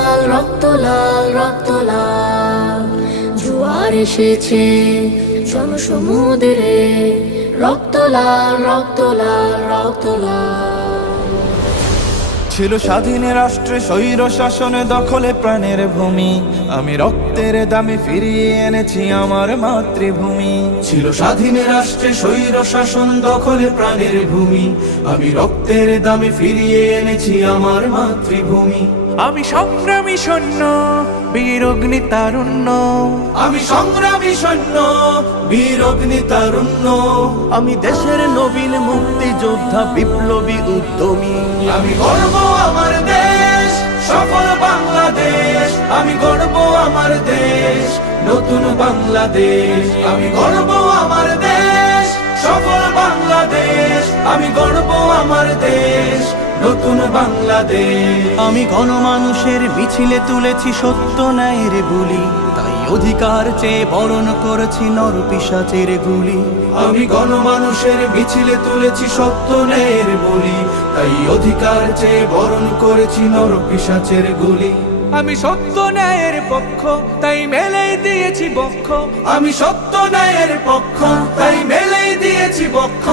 লাল, রক্ত লাল, রক্ত লাল। জোয়ার এসেছে জনসমুদ্রে, রক্ত লাল, রক্ত লাল, রক্ত লাল। ছিল স্বাধীন রাষ্ট্রে স্বৈর শাসনে দখলে প্রাণের ভূমি, আমি রক্তের দামে ফিরিয়ে এনেছি আমার মাতৃভূমি। ছিল স্বাধীন রাষ্ট্রে স্বৈর শাসন দখলে প্রাণের ভূমি, আমি রক্তের দামে ফিরিয়ে এনেছি আমার মাতৃভূমি। আমি সংগ্রামী সৈন্য, বীর অগ্নি তারুণ্য। আমি সংগ্রামী সৈন্য, বীর অগ্নি তারুণ্য। আমি দেশের নবীন মুক্তিযোদ্ধা, বিপ্লবী উদ্যমী। আমি গর্ব আমার দেশ, সফল বাংলাদেশ। আমি গর্ব আমার দেশ, নতুন বাংলাদেশ। আমি গর্ব আমার দেশ, সফল বাংলাদেশ। আমি গর্ব আমার দেশ, নতুন বাংলাদেশ। আমি গণমানুষের মিছিলে তুলেছি সত্য ন্যায়ের বুলি, তাই অধিকার চেয়ে বরণ করেছি নর পিশাচের গুলি। আমি গণমানুষের মিছিলে তুলেছি সত্য ন্যায়ের বলি, তাই অধিকার চেয়ে বরণ করেছি নর পিশাচের গুলি। আমি সত্য ন্যায়ের পক্ষ, তাই মেলেই দিয়েছি বক্ষ। আমি সত্য ন্যায়ের পক্ষ, তাই মেলেই দিয়েছি বক্ষ।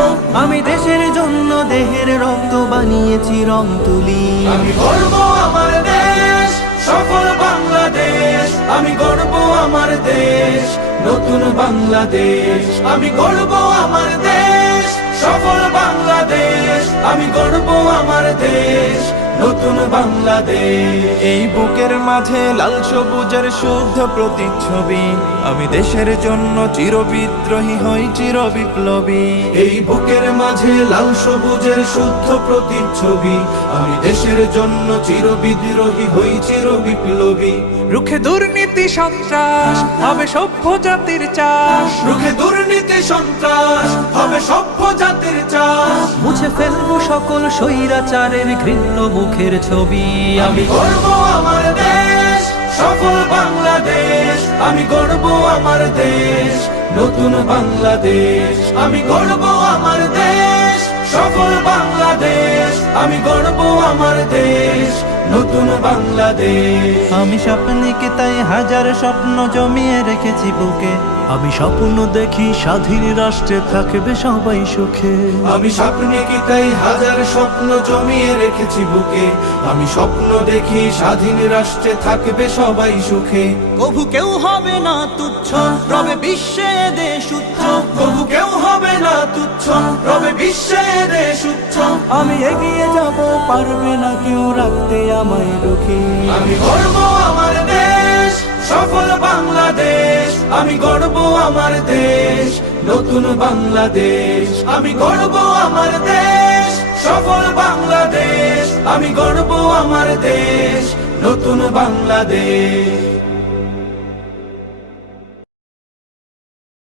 আমি দেশের জন্য দেহের রক্ত বানিয়েছি রং তুলি। আমি গর্ব আমার দেশ, সফল বাংলাদেশ। আমি গর্ব আমার দেশ, নতুন বাংলাদেশ। আমি গর্ব আমার দেশ, সফল বাংলাদেশ। আমি গর্ব আমার দেশ, নতুন বাংলাদেশ। এই বুকের মাঝে লাল সবুজের শুদ্ধ প্রতিচ্ছবি, আমি দেশের জন্য চির বিদ্রোহী হই চির বিপ্লবী। এই বুকের মাঝে লাল সবুজের শুদ্ধ প্রতিচ্ছবি, আমি দেশের জন্য চির বিদ্রোহী হই চির বিপ্লবী। রুখে দুর্নীতি সন্ত্রাস, হবে সভ্য জাতির চাষ। রুখে দুর্নীতি সন্ত্রাস, হবে সভ্য জাতির চাষ। মুছে ফেলবো সকল স্বৈরাচারের ঘৃণ্য মুখের ছবি। আমি গর্ব আমার দেশ, সফল বাংলাদেশ। আমি গর্ব আমার দেশ, নতুন বাংলাদেশ। আমি গর্ব আমার দেশ, সফল বাংলাদেশ। আমি গর্ব আমার দেশ, নতুন বাংলাদেশ। আমি স্বপ্নকে তাই হাজার স্বপ্ন জমিয়ে রেখেছি বুকে। আমি স্বপ্ন দেখি স্বাধীন রাষ্ট্রে থাকবে সবাই সুখে। আমি স্বপ্নে কি তাই হাজার স্বপ্ন জমিয়ে রেখেছি বুকে। আমি স্বপ্ন দেখি স্বাধীন রাষ্ট্রে থাকবে সবাই সুখে। কভু কেউ হবে না তুচ্ছ, রবে বিশ্বে দেশ উচ্চ। তবু কেউ হবে না তুচ্ছ, রবে বিশ্বে দেশ উচ্চ। আমি এগিয়ে যাব, পারবে না কেউ রাখতে আমায় রুখে। আমি গর্ব আমার দেশ, সফল বাংলাদেশ। আমি গর্ব আমার দেশ, নতুন বাংলাদেশ। আমি গর্ব আমার দেশ, সফল বাংলাদেশ। আমি গর্ব আমার দেশ, নতুন বাংলাদেশ।